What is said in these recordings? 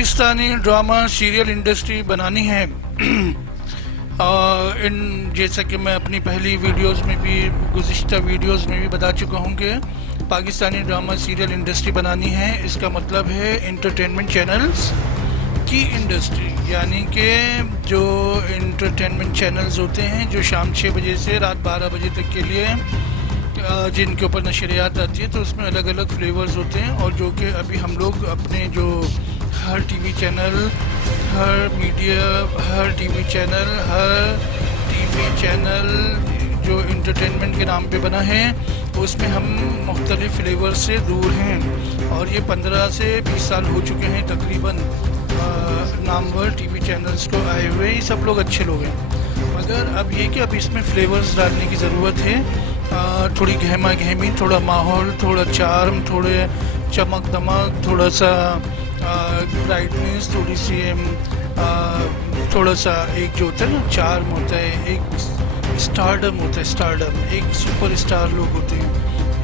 Pakistani drama serial industry बनानी है। जैसा कि मैं अपनी पहली वीडियोस में भी, गुज़िश्ता वीडियोस में भी बता चुका हूँ कि पाकिस्तानी ड्रामा सीरियल इंडस्ट्री बनानी है। इसका मतलब है एंटरटेनमेंट चैनल्स की इंडस्ट्री, यानी कि जो एंटरटेनमेंट चैनल्स होते हैं जो शाम 6 बजे से रात 12 बजे तक के लिए जिनके ऊपर नशरियात आती है, तो उसमें अलग अलग फ्लेवर्स होते हैं। और जो कि अभी हम लोग अपने जो हर टीवी चैनल, हर टीवी चैनल जो इंटरटेनमेंट के नाम पे बना है, उसमें हम मुख्तलिफ फ्लेवर से दूर हैं। और ये 15 से 20 साल हो चुके हैं तकरीबन नामवर टीवी चैनल्स को आए हुए। ये सब लोग अच्छे लोग हैं, मगर अब ये कि अब इसमें फ्लेवर्स डालने की ज़रूरत है। थोड़ी गहमा गहमी, थोड़ा माहौल, थोड़ा चार्म, थोड़े चमक दमक, थोड़ा सा ब्राइटनेस, थोड़ी सी थोड़ा सा एक जो होता है ना चार्म होता है, एक स्टारडम होता है, स्टारडम एक सुपर स्टार लोग होते हैं,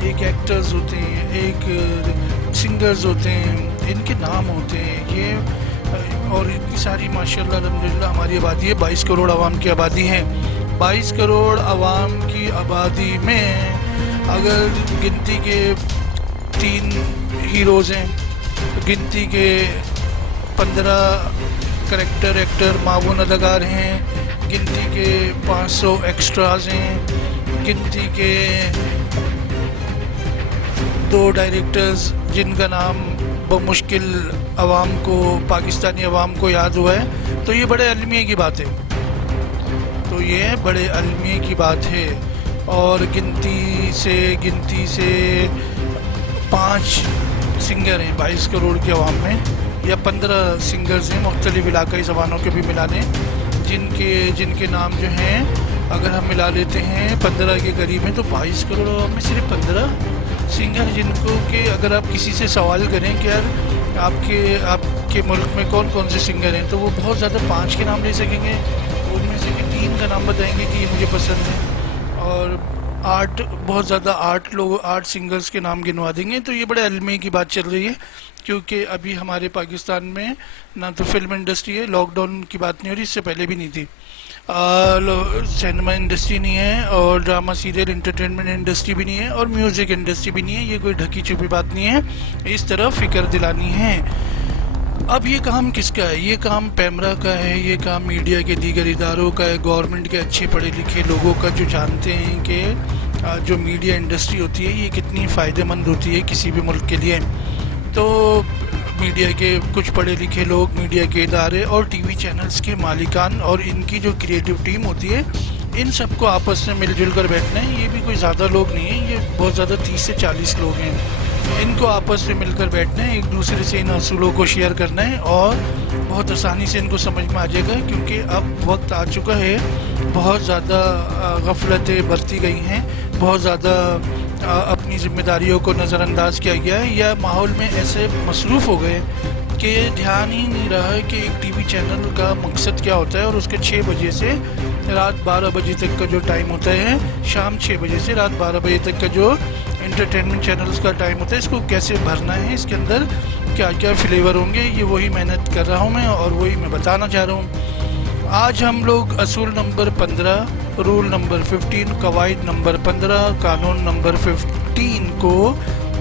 एक एक्टर्स होते हैं, एक सिंगर्स होते हैं, इनके नाम होते हैं ये। और इतनी सारी माशाल्लाह अल्हम्दुलिल्लाह हमारी आबादी है, 22 करोड़ आवाम की आबादी है। 22 करोड़ आवाम की आबादी में अगर गिनती के 3 हीरोज़ हैं, गिनती के 15 करेक्टर एक्टर मावून अदाकार हैं, गिनती के 500 एक्स्ट्राज हैं, गिनती के 2 डायरेक्टर्स जिनका नाम बमुश्किल अवाम को, पाकिस्तानी अवाम को याद हुआ है, तो ये बड़े अलमिया की बात है। तो ये बड़े अलमिया की बात है। और गिनती से 5 सिंगर हैं 22 करोड़ के अवाम में, या 15 सिंगर्स हैं मुख्तलिफ इलाकाई ज़बानों के भी मिला लें, जिनके नाम जो हैं अगर हम मिला लेते हैं 15 के करीब हैं, तो 22 करोड़ अवाम में सिर्फ 15 सिंगर, जिनको कि अगर आप किसी से सवाल करें कि यार आपके मुल्क में कौन कौन से सिंगर हैं, तो वो बहुत ज़्यादा 5 के नाम ले सकेंगे, उनमें से 3 का नाम बताएंगे कि ये मुझे पसंद है, और 8 बहुत ज़्यादा 8 सिंगर्स के नाम गिनवा देंगे। तो ये बड़े अलमे की बात चल रही है, क्योंकि अभी हमारे पाकिस्तान में ना तो फिल्म इंडस्ट्री है, लॉकडाउन की बात नहीं हो रही, इससे पहले भी नहीं थी, सिनेमा इंडस्ट्री नहीं है, और ड्रामा सीरियल एंटरटेनमेंट इंडस्ट्री भी नहीं है, और म्यूज़िक इंडस्ट्री भी नहीं है। ये कोई ढकी छुपी बात नहीं है, इस तरह फ़िक्र दिलानी है। अब ये काम किसका है? ये काम पैमरा का है, ये काम मीडिया के दीगर इदारों का है, गवर्नमेंट के अच्छे पढ़े लिखे लोगों का, जो जानते हैं कि जो मीडिया इंडस्ट्री होती है ये कितनी फ़ायदेमंद होती है किसी भी मुल्क के लिए। तो मीडिया के कुछ पढ़े लिखे लोग, मीडिया के इदारे और टीवी चैनल्स के मालिकान और इनकी जो क्रिएटिव टीम होती है, इन सबको आपस में मिलजुल कर बैठना है। ये भी कोई ज़्यादा लोग नहीं है, ये बहुत ज़्यादा 30 से 40 लोग हैं। इनको आपस में मिलकर बैठना है, एक दूसरे से इन असूलों को शेयर करना है, और बहुत आसानी से इनको समझ में आ जाएगा, क्योंकि अब वक्त आ चुका है, बहुत ज़्यादा गफलतें बरती गई हैं, बहुत ज़्यादा अपनी जिम्मेदारियों को नज़रअंदाज किया गया है, या माहौल में ऐसे मसरूफ़ हो गए कि ध्यान ही नहीं रहा है कि एक टीवी चैनल का मकसद क्या होता है, और उसके 6 बजे से रात 12 बजे तक का जो टाइम होता है, शाम 6 बजे से रात 12 बजे तक का जो एंटरटेनमेंट चैनल्स का टाइम होता है, इसको कैसे भरना है, इसके अंदर क्या क्या फ्लेवर होंगे, ये वही मेहनत कर रहा हूँ मैं, और वही मैं बताना चाह रहा हूँ। आज हम लोग असूल नंबर 15, रूल नंबर 15, कवायद नंबर 15, कानून नंबर 15 को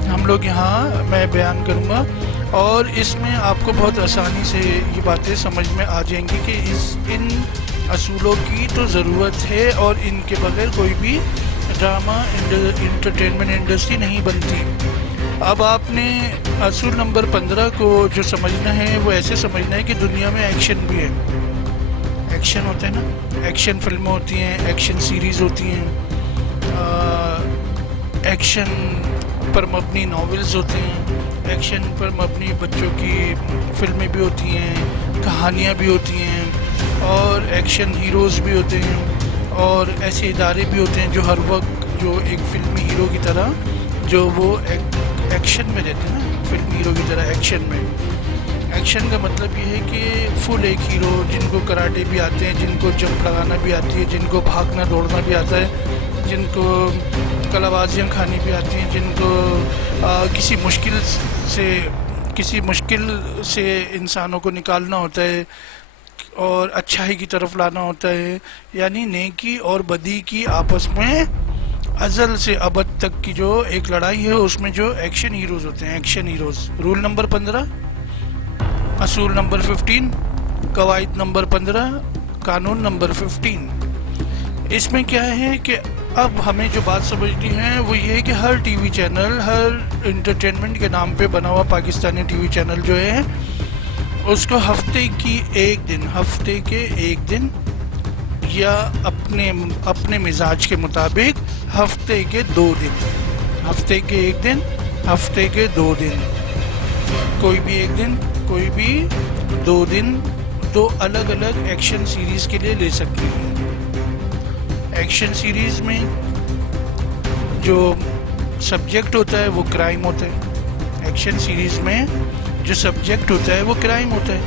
हम लोग यहाँ मैं बयान करूँगा, और इसमें आपको बहुत आसानी से ये बातें समझ में आ जाएंगी कि इन असूलों की तो ज़रूरत है, और इनके बगैर कोई भी ड्रामा एंटरटेनमेंट इंडस्ट्री नहीं बनती। अब आपने असूल नंबर 15 को जो समझना है वो ऐसे समझना है कि दुनिया में एक्शन भी है, एक्शन होते हैं ना, एक्शन फिल्में होती हैं, एक्शन सीरीज़ होती हैं, एक्शन पर मबनी नॉवेल्स होते हैं, एक्शन पर मबनी बच्चों की फिल्में भी होती हैं, कहानियाँ भी होती हैं, और एक्शन हीरोज़ भी होते हैं, और ऐसे इदारे भी होते हैं जो हर वक्त जो एक फिल्मी हीरो की तरह जो वो एक्शन में रहते हैं ना, फिल्मी हीरो की तरह एक्शन में। एक्शन का मतलब ये है कि फुल एक हीरो, जिनको कराटे भी आते हैं, जिनको जंप लगाना भी आती है, जिनको भागना दौड़ना भी आता है, जिनको कलाबाजियाँ खानी भी आती हैं, जिनको किसी मुश्किल से किसी मुश्किल से इंसानों को निकालना होता है और अच्छाई की तरफ लाना होता है, यानी नेकी और बदी की आपस में अज़ल से अबद तक की जो एक लड़ाई है, उसमें जो एक्शन हीरोज़ होते हैं, एक्शन हीरोज़। रूल नंबर 15, असूल नंबर 15, कवायद नंबर 15, कानून नंबर 15। इसमें क्या है कि अब हमें जो बात समझनी है वो ये है कि हर टीवी चैनल, हर इंटरटेनमेंट के नाम पे बना हुआ पाकिस्तानी टीवी चैनल जो है, उसको हफ्ते के एक दिन या अपने मिजाज के मुताबिक हफ्ते के 2 दिन, हफ्ते के 1 दिन, हफ्ते के 2 दिन, कोई भी 1 दिन, कोई भी 2 दिन, 2 अलग अलग एक्शन सीरीज़ के लिए ले सकते हैं। एक्शन सीरीज़ में जो सब्जेक्ट होता है वो क्राइम होता है। एक्शन सीरीज़ में जो सब्जेक्ट होता है वो क्राइम होता है।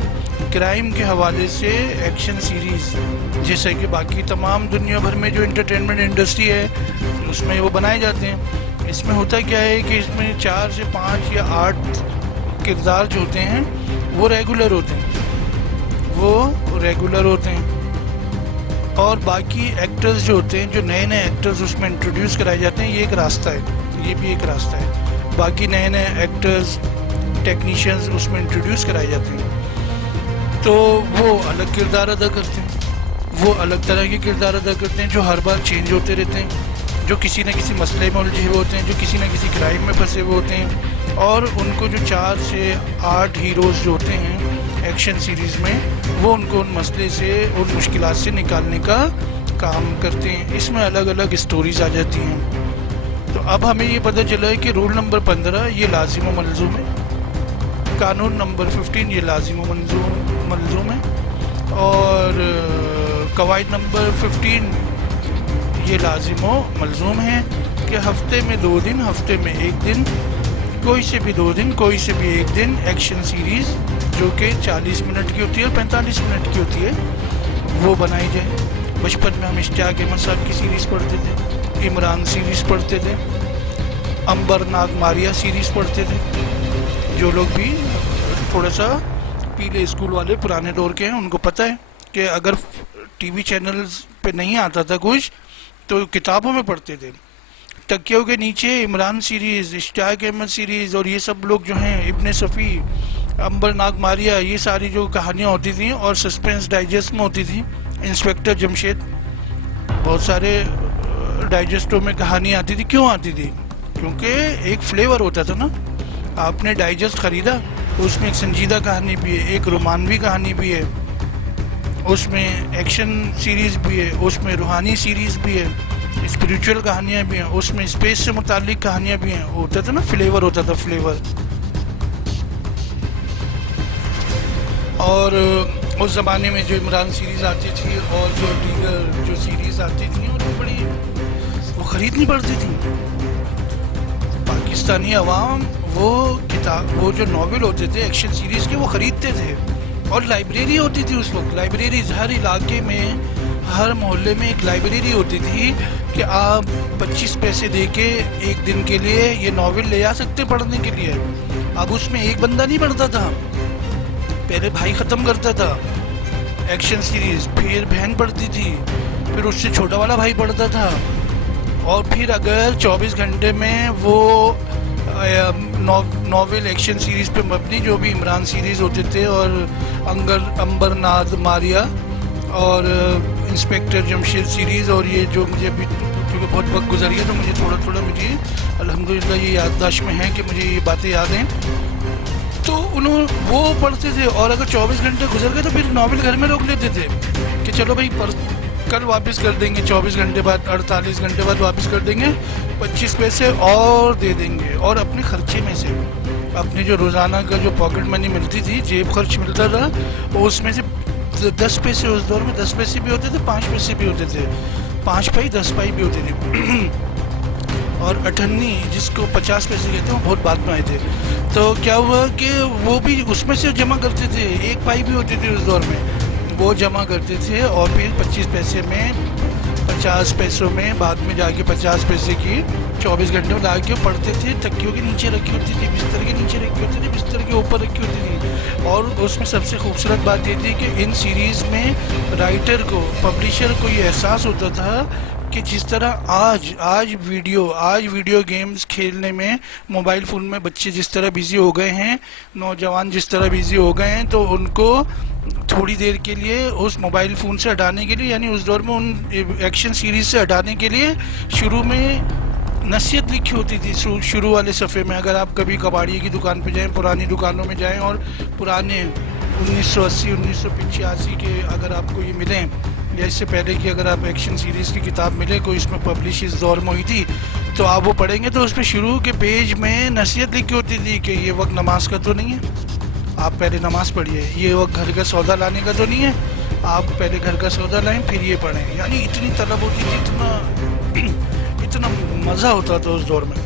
क्राइम के हवाले से एक्शन सीरीज़, जैसे कि बाकी तमाम दुनिया भर में जो एंटरटेनमेंट इंडस्ट्री है उसमें वो बनाए जाते हैं। इसमें होता क्या है कि इसमें 4 से 5 या 8 किरदार जो होते हैं वो रेगुलर होते हैं, और बाकी एक्टर्स जो होते हैं, जो नए नए एक्टर्स उसमें इंट्रोड्यूस कराए जाते हैं, ये एक रास्ता है, ये भी एक रास्ता है। बाकी नए नए एक्टर्स, टेक्नीशियंस उसमें इंट्रोड्यूस कराए जाते हैं, तो वो अलग किरदार अदा करते हैं, वो अलग तरह के किरदार अदा करते हैं जो हर बार चेंज होते रहते हैं, जो किसी न किसी मसले में उलझे हुए होते हैं, जो किसी न किसी क्राइम में फंसे हुए होते हैं, और उनको जो 4 से 8 हीरोज़ जो होते हैं एक्शन सीरीज़ में, वो उनको उन मसले से, उन मुश्किलात से निकालने का काम करते हैं। इसमें अलग अलग स्टोरीज़ आ जाती हैं। तो अब हमें ये पता चला है कि रूल नंबर 15 ये लाजिम व मलज़ूम है, कानून नंबर 15 ये लाजिम व मलज़ूम है, और कवायद नंबर 15 ये लाजिम व मलज़ूम है कि हफ्ते में 2 दिन, हफ्ते में 1 दिन, कोई से भी 2 दिन, कोई से भी 1 दिन एक्शन सीरीज़ जो कि 40 मिनट की होती है और 45 मिनट की होती है, वो बनाई जाए। बचपन में हम इश्तियाक अहमद साहब की सीरीज़ पढ़ते थे, इमरान सीरीज़ पढ़ते थे, अंबर नाग मारिया सीरीज़ पढ़ते थे। जो लोग भी थोड़ा सा पीले स्कूल वाले पुराने दौर के हैं उनको पता है कि अगर टीवी चैनल्स पे नहीं आता था कुछ तो किताबों में पढ़ते थे। तकियों के नीचे इमरान सीरीज़, इश्तियाक अहमद सीरीज़, और ये सब लोग जो हैं, इब्ने सफ़ी, अंबर नाग मारिया, ये सारी जो कहानियाँ होती थी, और सस्पेंस डाइजेस्ट में होती थी, इंस्पेक्टर जमशेद, बहुत सारे डाइजेस्टों में कहानी आती थी। क्यों आती थी? क्योंकि एक फ्लेवर होता था ना। आपने डाइजेस्ट ख़रीदा, उसमें एक संजीदा कहानी भी है, एक रोमानवी कहानी भी है, उसमें एक्शन सीरीज़ भी है, उसमें रूहानी सीरीज़ भी है, स्पिरिचुअल कहानियाँ भी हैं, उसमें स्पेस से मुताल्लिक कहानियाँ भी हैं। होता था ना, फ्लेवर होता था, फ्लेवर। और उस ज़माने में जो इमरान सीरीज़ आती थी और जो दीगर जो सीरीज़ आती थी वो ख़रीदनी पड़ती थी। पाकिस्तानी अवाम वो जो नावल होते थे एक्शन सीरीज़ के, वो ख़रीदते थे, और लाइब्रेरी होती थी उस वक्त। लाइब्रेरीज हर इलाके में, हर मोहल्ले में एक लाइब्रेरी होती थी कि आप 25 पैसे दे के 1 दिन के लिए ये नावल ले आ सकते पढ़ने के लिए। अब उसमें एक बंदा नहीं पढ़ता था, पहले भाई ख़त्म करता था एक्शन सीरीज़, फिर बहन पढ़ती थी, फिर उससे छोटा वाला भाई पढ़ता था, और फिर अगर 24 घंटे में वो नावल एक्शन सीरीज़ पे मबनी जो भी इमरान सीरीज़ होते थे, और अंबर नाग मारिया और इंस्पेक्टर जमशेद सीरीज़, और ये जो मुझे अभी क्योंकि बहुत वक्त गुजर गया तो मुझे थोड़ा थोड़ा मुझे अल्हम्दुलिल्लाह ये याददाश्त में है कि मुझे ये बातें याद हैं। तो वो पढ़ते थे, और अगर 24 घंटे गुजर गए तो फिर नावल घर में रोक लेते थे कि चलो भाई कल वापस कर देंगे, 24 घंटे बाद, 48 घंटे बाद वापस कर देंगे, 25 पैसे और दे देंगे। और अपने खर्चे में से, अपने जो रोज़ाना का जो पॉकेट मनी मिलती थी, जेब खर्च मिलता था, उसमें से 10 पैसे, उस दौर में 10 पैसे भी होते थे, 5 पैसे भी होते थे, 5 पाई 10 पाई भी होते थे, और अठन्नी जिसको 50 पैसे कहते हैं वो बहुत बाद में आए थे। तो क्या हुआ कि वो भी उसमें से जमा करते थे, 1 पाई भी होती थी उस दौर में, वो जमा करते थे, और फिर 25 पैसे में 50 पैसों में, बाद में जाके 50 पैसे की 24 घंटे में ला के पढ़ते थे। तकियों के नीचे रखी होती थी, बिस्तर के नीचे रखी होती थी, बिस्तर के ऊपर रखी होती थी। और उसमें सबसे खूबसूरत बात ये थी कि इन सीरीज़ में राइटर को, पब्लिशर को ये एहसास होता था कि जिस तरह आज वीडियो गेम्स खेलने में, मोबाइल फ़ोन में बच्चे जिस तरह बिज़ी हो गए हैं, नौजवान जिस तरह बिज़ी हो गए हैं, तो उनको थोड़ी देर के लिए उस मोबाइल फ़ोन से हटाने के लिए, यानी उस दौर में उन एक्शन सीरीज़ से हटाने के लिए शुरू में नसीहत लिखी होती थी। शुरू वाले सफ़े में अगर आप कभी कबाड़िए की दुकान पे जाएं, पुरानी दुकानों में जाएं और पुराने 1980 1985 के अगर आपको ये मिलें, या इससे पहले की अगर आप एक्शन सीरीज़ की किताब मिले कोई इसमें पब्लिश इस दौर में हुई थी, तो आप वो पढ़ेंगे तो उसमें शुरू के पेज में नसीहत लिखी होती थी कि ये वक्त नमाज का तो नहीं है, आप पहले नमाज़ पढ़िए। ये वक्त घर का सौदा लाने का तो नहीं है, आप पहले घर का सौदा लाएं फिर ये पढ़ें। यानी इतनी तलब होती थी, इतना मज़ा होता था उस दौर में।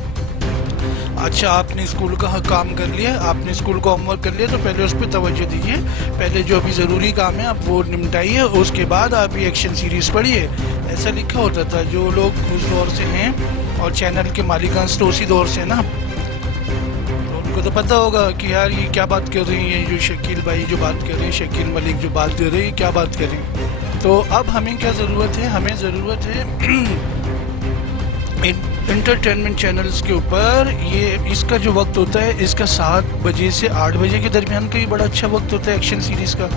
अच्छा, आपने स्कूल का काम कर लिया, आपने स्कूल का होमवर्क कर लिया, तो पहले उस पर तवज्जो दीजिए। पहले जो अभी ज़रूरी काम है आप वो निपटाइए, उसके बाद आप ये एक्शन सीरीज़ पढ़िए। ऐसा लिखा होता था। जो लोग उस दौर से हैं और चैनल के मालिकान तो उसी दौर से ना, तो उनको तो पता होगा कि यार ये क्या बात कर रही है, जो शकील भाई जो बात कर रहे हैं, शकील मलिक जो बात कर रहे हैं, क्या बात कर रहे हैं। तो अब हमें क्या ज़रूरत है, हमें ज़रूरत है इंटरटेनमेंट चैनल्स के ऊपर। ये इसका जो वक्त होता है, इसका 7 बजे से 8 बजे के दरमियान का ही बड़ा अच्छा वक्त होता है एक्शन सीरीज़ का।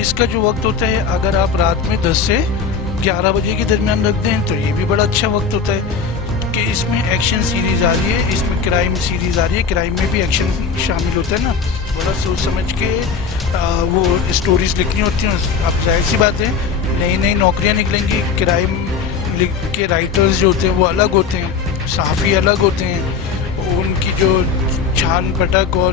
इसका जो वक्त होता है, अगर आप रात में 10 से 11 बजे के दरमियान रख दें तो ये भी बड़ा अच्छा वक्त होता है कि इसमें एक्शन सीरीज़ आ रही है, इसमें क्राइम सीरीज़ आ रही है, क्राइम में भी एक्शन शामिल होता है ना। बड़ा सोच समझ के वो स्टोरीज़ लिखनी होती हैं। अब जाहिर सी बात है, नई नई नौकरियाँ निकलेंगी, क्राइम के राइटर्स जो होते हैं वो अलग होते हैं, सहाफ़ी अलग होते हैं, उनकी जो छान पटक और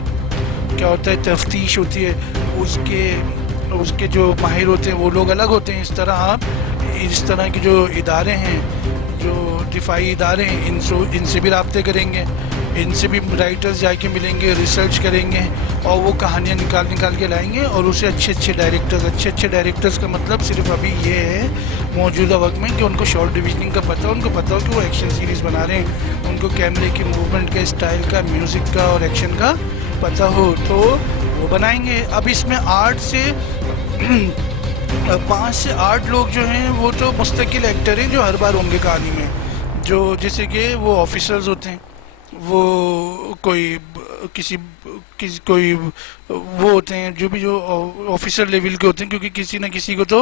क्या होता है तफ्तीश होती है, उसके जो माहिर होते हैं वो लोग अलग होते हैं। इस तरह आप इस तरह के जो इदारे हैं, जो दिफाई इदारे हैं, इनसे भी रब्ते करेंगे, इनसे भी राइटर्स जाके मिलेंगे, रिसर्च करेंगे और वो कहानियाँ निकाल के लाएंगे और उसे अच्छे डायरेक्टर्स का मतलब सिर्फ अभी ये है मौजूदा वक्त में कि उनको शॉर्ट डिविजनिंग का पता हो, उनको पता हो कि वो एक्शन सीरीज़ बना रहे हैं, उनको कैमरे की मूवमेंट का, स्टाइल का, म्यूज़िक का और एक्शन का पता हो तो वो बनाएंगे। अब इसमें 5 से 8 लोग जो हैं वो तो मुस्तकिल एक्टर हैं जो हर बार होंगे कहानी में, जो जैसे कि वो ऑफिसर्स होते हैं, वो कोई वो होते हैं जो ऑफिसर लेवल के होते हैं, क्योंकि किसी न किसी को तो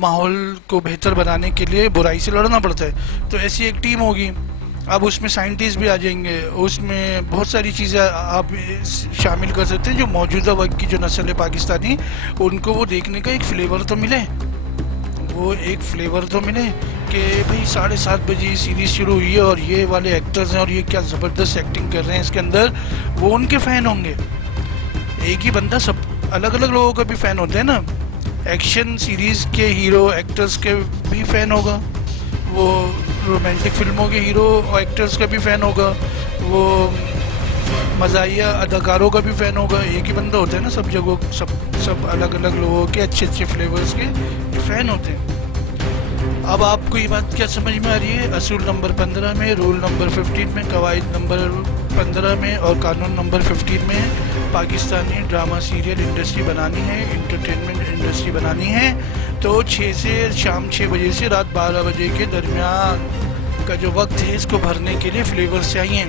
माहौल को बेहतर बनाने के लिए बुराई से लड़ना पड़ता है। तो ऐसी एक टीम होगी। अब उसमें साइंटिस्ट भी आ जाएंगे, उसमें बहुत सारी चीज़ें आप शामिल कर सकते हैं जो मौजूदा वक्त की जो नस्ल है पाकिस्तानी, उनको वो देखने का एक फ्लेवर तो मिले, कि भाई 7:30 बजे सीरीज़ शुरू हुई है और ये वाले एक्टर्स हैं और ये क्या ज़बरदस्त एक्टिंग कर रहे हैं इसके अंदर, वो उनके फ़ैन होंगे। एक ही बंदा सब अलग अलग लोगों का भी फ़ैन होते हैं ना। एक्शन सीरीज़ के हीरो एक्टर्स के भी फ़ैन होगा, वो रोमांटिक फिल्मों के हीरो और एक्टर्स का भी फ़ैन होगा, वो मज़ाहिया अदाकारों का भी फ़ैन होगा। एक ही बंदा होता है ना सब जगह, सब अलग अलग लोगों के अच्छे फ्लेवर्स के फ़ैन होते हैं। अब आपको ये बात क्या समझ में आ रही है? असूल नंबर 15 में, रूल नंबर 15 में, कवायद नंबर 15 में और कानून नंबर 15 में पाकिस्तानी ड्रामा सीरियल इंडस्ट्री बनानी है, इंटरटेनमेंट इंडस्ट्री बनानी है तो 6 से शाम 6 बजे से रात 12 बजे के दरमियान का जो वक्त है इसको भरने के लिए फ्लेवर्स चाहिए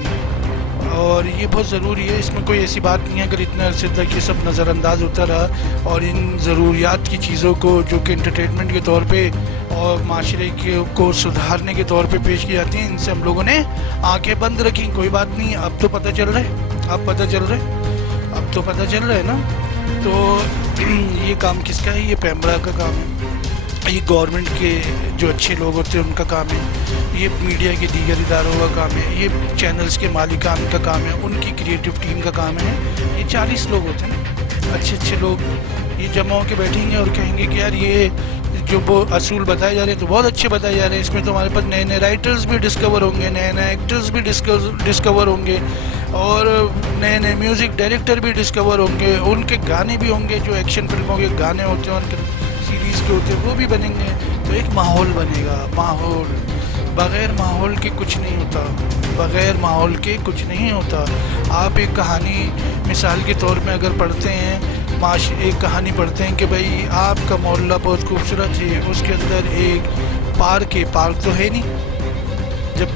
और ये बहुत ज़रूरी है। इसमें कोई ऐसी बात नहीं है अगर इतना अर्से तक ये सब नज़रअंदाज होता रहा और इन ज़रूरियात की चीज़ों को जो कि इंटरटेनमेंट के तौर पे और माशरे को सुधारने के तौर पे पेश की जाती हैं, इनसे हम लोगों ने आंखें बंद रखी। कोई बात नहीं, अब तो पता चल रहा है, अब तो पता चल रहा है ना। तो ये काम किसका है? ये पैमरा का काम है, ये गवर्नमेंट के जो अच्छे लोग होते हैं उनका काम है, ये मीडिया के दीगर इदारों का काम है, ये चैनल्स के मालिकान का काम है, उनकी क्रिएटिव टीम का काम है। ये 40 लोग होते हैं ना, अच्छे लोग, ये जमा होकर बैठेंगे और कहेंगे कि यार ये जो वो असूल बताए जा रहे हैं तो बहुत अच्छे बताए जा रहे हैं, इसमें तो हमारे पास नए राइटर्स भी डिस्कवर होंगे, नए एक्टर्स भी डिस्कवर होंगे और नए म्यूज़िक डायरेक्टर भी डिस्कवर होंगे, उनके गाने भी होंगे जो एक्शन फिल्मों के गाने होते हैं, उनके सीरीज़ के होते हैं वो भी बनेंगे। तो एक माहौल बनेगा, माहौल, बग़ैर माहौल के कुछ नहीं होता, बग़ैर माहौल के कुछ नहीं होता। आप एक कहानी मिसाल के तौर में अगर पढ़ते हैं, एक कहानी पढ़ते हैं कि भाई आपका मोहल्ला बहुत खूबसूरत है, उसके अंदर एक पार्क है, पार्क तो है नहीं। जब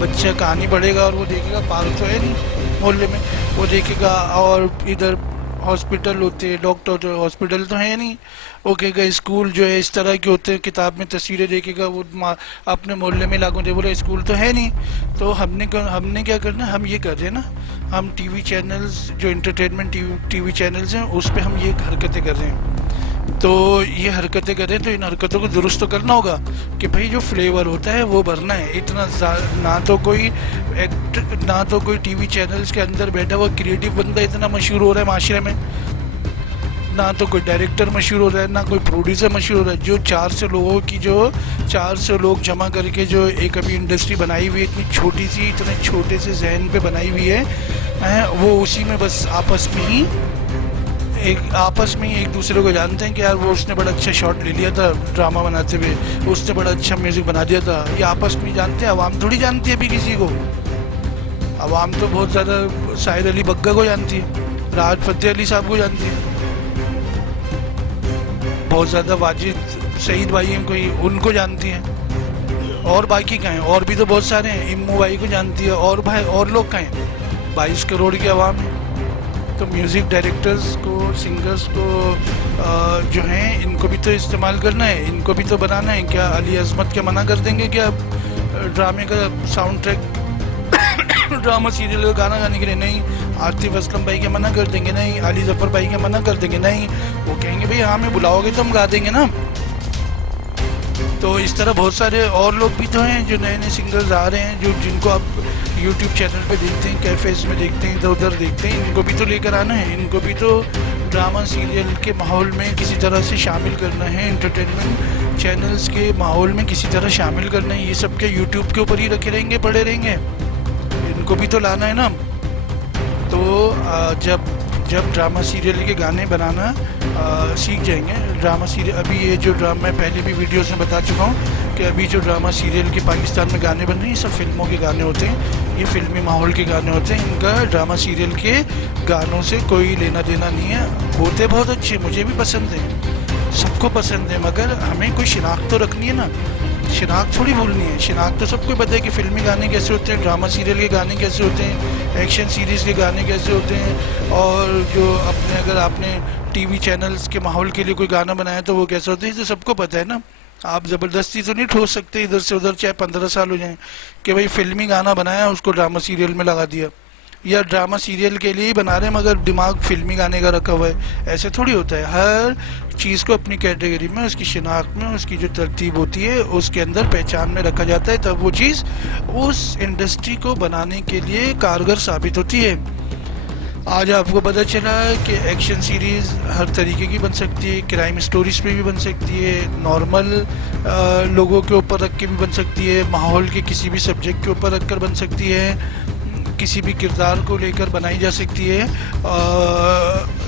बच्चा कहानी पढ़ेगा और वो देखेगा पार्क तो है नहीं मोहल्ले में, वो देखेगा और इधर हॉस्पिटल होते हैं, डॉक्टर तो हॉस्पिटल तो है नहीं, वो कहेगा स्कूल जो है इस तरह के होते हैं, किताब में तस्वीरें देखेगा, वो अपने मोहल्ले में लागू दे बोला स्कूल तो है नहीं। तो हमने क्या करना, हम ये कर रहे हैं ना, हम टीवी चैनल्स जो एंटरटेनमेंट टीवी चैनल्स हैं उस पर हम ये हरकतें कर रहे हैं। तो ये हरकतें करें तो इन हरकतों को दुरुस्त तो करना होगा कि भाई जो फ्लेवर होता है वो भरना है। इतना ना तो कोई टीवी चैनल्स के अंदर बैठा हुआ क्रिएटिव बंदा इतना मशहूर हो रहा है माशरे में, ना तो कोई डायरेक्टर मशहूर हो रहा है, ना कोई प्रोड्यूसर मशहूर हो रहा है। जो 400 लोग जमा करके जो एक अभी इंडस्ट्री बनाई हुई है, इतनी छोटी सी, इतने छोटे से जहन पे बनाई हुई है, वो उसी में बस आपस में ही एक दूसरे को जानते हैं कि यार वो उसने बड़ा अच्छा शॉट ले लिया था ड्रामा बनाते हुए, उसने बड़ा अच्छा म्यूज़िक बना दिया था। ये आपस में जानते हैं, आवाम थोड़ी जानती है अभी किसी को। आवाम तो बहुत ज़्यादा साहिर अली बग्गा को जानती है, राहत फ़तेह अली साहब को जानती है, बहुत ज़्यादा वाजिद सईद भाई हैं कोई, उनको जानती हैं। और बाकी कहाँ हैं, और भी तो बहुत सारे हैं, इम्मू भाई को जानती है, और भाई और लोग कहाँ हैं, 22 करोड़ की आवाम है। तो म्यूज़िक डायरेक्टर्स को, सिंगर्स को जो हैं इनको भी तो इस्तेमाल करना है, इनको भी तो बनाना है। क्या अली अज़मत के मना कर देंगे क्या ड्रामे का साउंड ट्रैक ड्रामा सीरियल का गाना गाने के लिए? नहीं। आतिफ असलम भाई के मना कर देंगे? नहीं। अली ज़फ़र भाई के मना कर देंगे? नहीं। वो कहेंगे भाई हाँ हमें बुलाओगे तो हम गा देंगे ना। तो इस तरह बहुत सारे और लोग भी तो हैं जो नए नए सिंगर्स आ रहे हैं, जो जिनको आप यूट्यूब चैनल पे देखते हैं, कैफ़ेज़ में देखते हैं, इधर उधर देखते हैं, इनको भी तो लेकर आना है, इनको भी तो ड्रामा सीरियल के माहौल में किसी तरह से शामिल करना है, एंटरटेनमेंट चैनल्स के माहौल में किसी तरह शामिल करना है। ये सब के यूट्यूब के ऊपर ही रखे रहेंगे, पड़े रहेंगे, इनको भी तो लाना है ना। तो जब ड्रामा सीरियल के गाने बनाना सीख जाएंगे, ड्रामा सीरियल, अभी ये जो ड्रामा मैं पहले भी वीडियोस में बता चुका हूँ कि अभी जो ड्रामा सीरियल के पाकिस्तान में गाने बन रहे हैं, ये सब फिल्मों के गाने होते हैं, ये फिल्मी माहौल के गाने होते हैं, इनका ड्रामा सीरियल के गानों से कोई लेना देना नहीं है। होते बहुत अच्छे, मुझे भी पसंद है, सबको पसंद है, मगर हमें कोई शिनाख्त तो रखनी है ना, शिनाख्त थोड़ी भूलनी है। शिनाख्त तो सबको पता है कि फिल्मी गाने कैसे होते हैं, ड्रामा सीरियल के गाने कैसे होते हैं, एक्शन सीरीज़ के गाने कैसे होते हैं, और जो अगर आपने टीवी चैनल्स के माहौल के लिए कोई गाना बनाया तो वो कैसे होते हैं, तो सबको पता है ना। आप ज़बरदस्ती तो नहीं ठोस सकते इधर से उधर, चाहे 15 साल हो जाएं, कि भाई फिल्मी गाना बनाया उसको ड्रामा सीरियल में लगा दिया, या ड्रामा सीरियल के लिए ही बना रहे हैं मगर दिमाग फिल्मी गाने का रखा हुआ है। ऐसे थोड़ी होता है। हर चीज़ को अपनी कैटेगरी में, उसकी शिनाख्त में, उसकी जो तरतीब होती है उसके अंदर पहचान में रखा जाता है, तब वो चीज़ उस इंडस्ट्री को बनाने के लिए कारगर साबित होती है। आज आपको पता चला कि एक्शन सीरीज़ हर तरीके की बन सकती है, क्राइम स्टोरीज़ पे भी बन सकती है, नॉर्मल लोगों के ऊपर रख के भी बन सकती है, माहौल के किसी भी सब्जेक्ट के ऊपर रख कर बन सकती है, किसी भी किरदार को लेकर बनाई जा सकती है।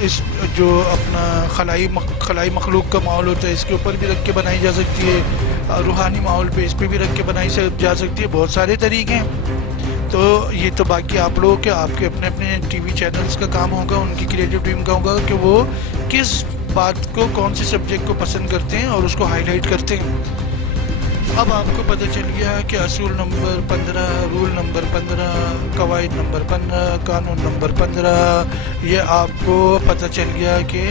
इस जो अपना खलाई मखलूक का माहौल होता है इसके ऊपर भी रख के बनाई जा सकती है, रूहानी माहौल पे इस पर भी रख के बनाई जा सकती है। बहुत सारे तरीके हैं। तो ये तो बाकी आप लोगों के, आपके अपने अपने टीवी चैनल्स का काम होगा, उनकी क्रिएटिव टीम का होगा कि वो किस बात को, कौन से सब्जेक्ट को पसंद करते हैं और उसको हाईलाइट करते हैं। अब आपको पता चल गया कि असूल नंबर 15, रूल नंबर 15, कवायद नंबर 15, कानून नंबर 15, ये आपको पता चल गया कि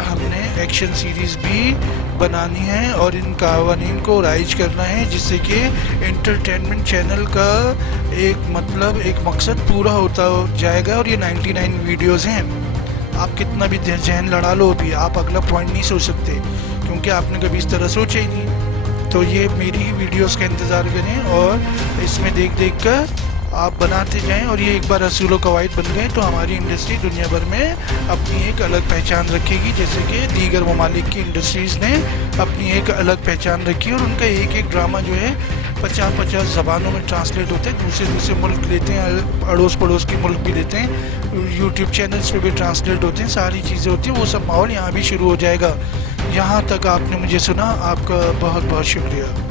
हमने एक्शन सीरीज़ भी बनानी है और इन कवानीन को राइज करना है, जिससे कि एंटरटेनमेंट चैनल का एक मकसद पूरा होता जाएगा। और ये 99 वीडियोज़ हैं। आप कितना भी जहन लड़ा लो, भी आप अगला पॉइंट नहीं सोच सकते, क्योंकि आपने कभी इस तरह सोचा ही नहीं। तो ये मेरी वीडियोस का इंतज़ार करें और इसमें देख कर आप बनाते जाएं, और ये एक बार असूल व कवायद बन गए तो हमारी इंडस्ट्री दुनिया भर में अपनी एक अलग पहचान रखेगी, जैसे कि दीगर ममालिक की इंडस्ट्रीज़ ने अपनी एक अलग पहचान रखी। और उनका एक एक ड्रामा जो है 50-50 ज़बानों में ट्रांसलेट होते हैं, दूसरे मुल्क लेते हैं, अड़ोस पड़ोस के मुल्क भी लेते हैं, यूट्यूब चैनल्स पे भी ट्रांसलेट होते हैं, सारी चीज़ें होती हैं। वो सब माहौल यहाँ भी शुरू हो जाएगा। यहाँ तक आपने मुझे सुना, आपका बहुत बहुत शुक्रिया।